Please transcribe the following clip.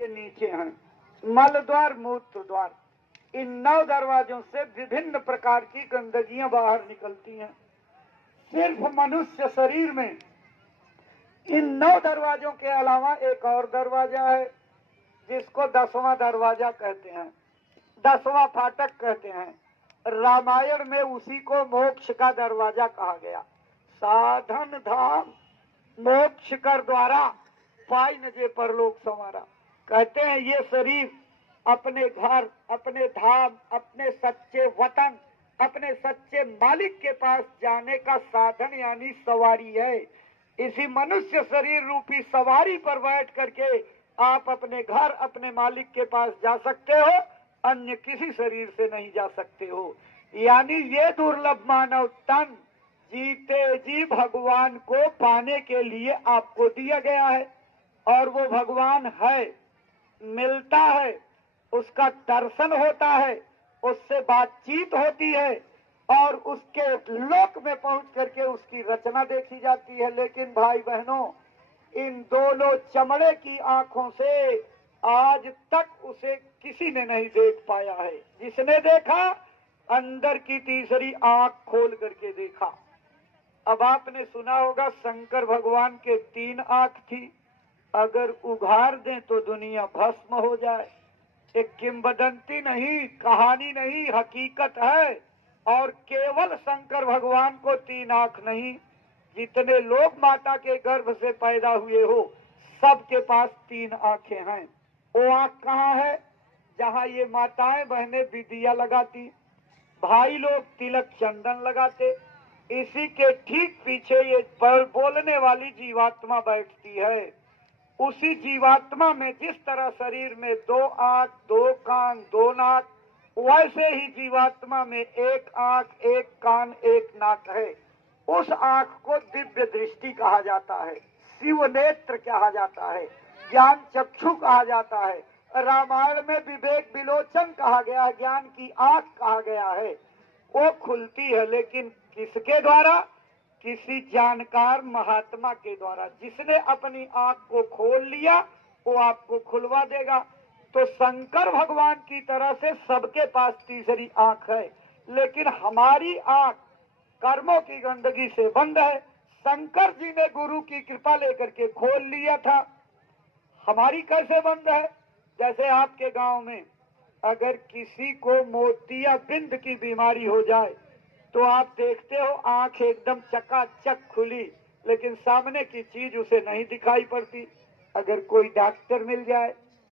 के नीचे हैं मल द्वार, मूत्र द्वार। इन 9 दरवाजों से विभिन्न प्रकार की गंदगियां बाहर निकलती हैं। सिर्फ मनुष्य शरीर में इन 9 दरवाजों के अलावा एक और दरवाजा है जिसको 10वां दरवाजा कहते हैं, 10वां फाटक कहते हैं। रामायण में उसी को मोक्ष का दरवाजा कहा गया। साधन धाम मोक्ष कर द्वारा पाई न जे परलोक संवारा। कहते हैं ये शरीर अपने घर, अपने धाम, अपने सच्चे वतन, अपने सच्चे मालिक के पास जाने का साधन यानी सवारी है। इसी मनुष्य शरीर रूपी सवारी पर बैठ करके आप अपने घर, अपने मालिक के पास जा सकते हो, अन्य किसी शरीर से नहीं जा सकते हो। यानी ये दुर्लभ मानव तन जीते जी भगवान को पाने के लिए आपको दिया गया है। और वो भगवान है, मिलता है, उसका दर्शन होता है, उससे बातचीत होती है और उसके लोक में पहुंच करके उसकी रचना देखी जाती है। लेकिन भाई बहनों, इन दोनों चमड़े की आंखों से आज तक उसे किसी ने नहीं देख पाया है। जिसने देखा अंदर की तीसरी आंख खोल करके देखा। अब आपने सुना होगा शंकर भगवान के 3 आंख थी, अगर उघाड़ दें तो दुनिया भस्म हो जाए। एक किंवदंती नहीं, कहानी नहीं, हकीकत है। और केवल शंकर भगवान को 3 आंख नहीं, जितने लोग माता के गर्भ से पैदा हुए हो सबके पास 3 आंखें हैं। वो आंख कहाँ है? जहाँ ये माताएं बहनें विदिया लगाती, भाई लोग तिलक चंदन लगाते, इसी के ठीक पीछे ये बोलने वाली जीवात्मा बैठती है। उसी जीवात्मा में जिस तरह शरीर में 2 आंख, 2 कान, 2 नाक, वैसे ही जीवात्मा में 1 आंख, 1 कान, 1 नाक है। उस आंख को दिव्य दृष्टि कहा जाता है, शिव नेत्र कहा जाता है, ज्ञान चक्षु कहा जाता है। रामायण में विवेक विलोचन कहा गया, ज्ञान की आंख कहा गया है। वो खुलती है, लेकिन किसके द्वारा? किसी जानकार महात्मा के द्वारा। जिसने अपनी आंख को खोल लिया वो आपको खुलवा देगा। तो शंकर भगवान की तरह से सबके पास तीसरी आंख है, लेकिन हमारी आंख कर्मों की गंदगी से बंद है। शंकर जी ने गुरु की कृपा लेकर के खोल लिया था, हमारी कैसे बंद है? जैसे आपके गांव में अगर किसी को मोतियाबिंद की बीमारी हो जाए तो आप देखते हो आंख एकदम चकाचक खुली, लेकिन सामने की चीज उसे नहीं दिखाई पड़ती। अगर कोई डॉक्टर मिल जाए